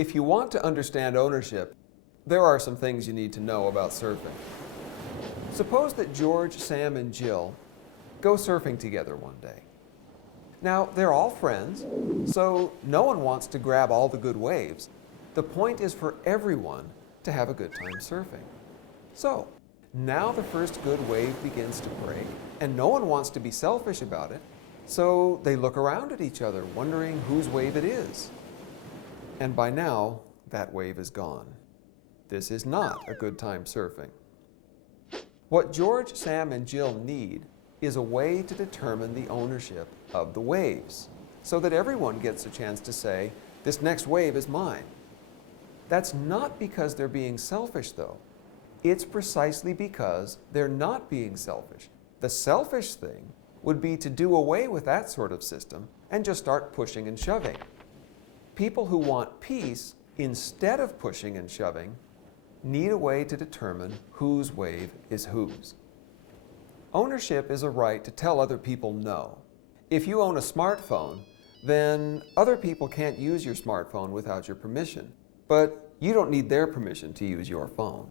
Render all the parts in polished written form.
If you want to understand ownership, there are some things you need to know about surfing. Suppose that George, Sam, and Jill go surfing together one day. Now, they're all friends, so no one wants to grab all the good waves. The point is for everyone to have a good time surfing. So, now the first good wave begins to break, and no one wants to be selfish about it, so they look around at each other, wondering whose wave it is. And by now, that wave is gone. This is not a good time surfing. What George, Sam, and Jill need is a way to determine the ownership of the waves, so that everyone gets a chance to say, this next wave is mine. That's not because they're being selfish, though. It's precisely because they're not being selfish. The selfish thing would be to do away with that sort of system and just start pushing and shoving. People who want peace, instead of pushing and shoving, need a way to determine whose wave is whose. Ownership is a right to tell other people no. If you own a smartphone, then other people can't use your smartphone without your permission, but you don't need their permission to use your phone.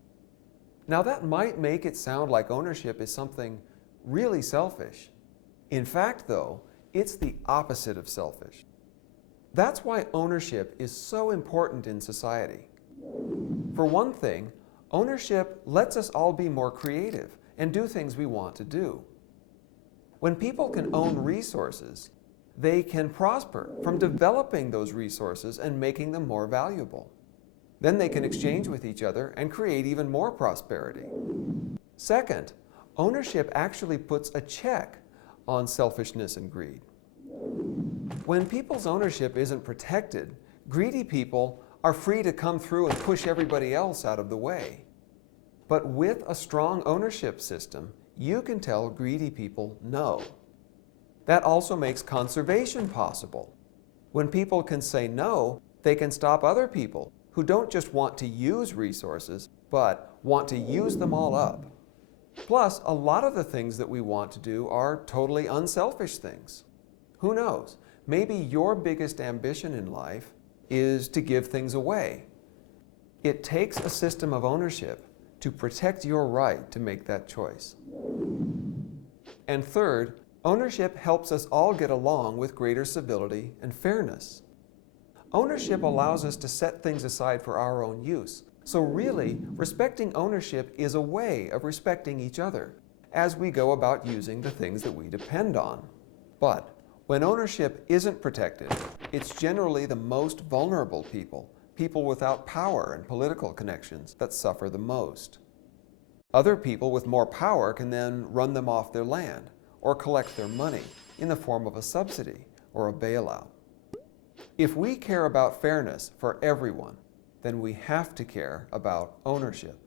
Now that might make it sound like ownership is something really selfish. In fact, though, it's the opposite of selfish. That's why ownership is so important in society. For one thing, ownership lets us all be more creative and do things we want to do. When people can own resources, they can prosper from developing those resources and making them more valuable. Then they can exchange with each other and create even more prosperity. Second, ownership actually puts a check on selfishness and greed. When people's ownership isn't protected, greedy people are free to come through and push everybody else out of the way. But with a strong ownership system, you can tell greedy people no. That also makes conservation possible. When people can say no, they can stop other people who don't just want to use resources, but want to use them all up. Plus, a lot of the things that we want to do are totally unselfish things. Who knows? Maybe your biggest ambition in life is to give things away. It takes a system of ownership to protect your right to make that choice. And third, ownership helps us all get along with greater civility and fairness. Ownership allows us to set things aside for our own use. So really, respecting ownership is a way of respecting each other as we go about using the things that we depend on. But when ownership isn't protected, it's generally the most vulnerable people, people without power and political connections, that suffer the most. Other people with more power can then run them off their land or collect their money in the form of a subsidy or a bailout. If we care about fairness for everyone, then we have to care about ownership.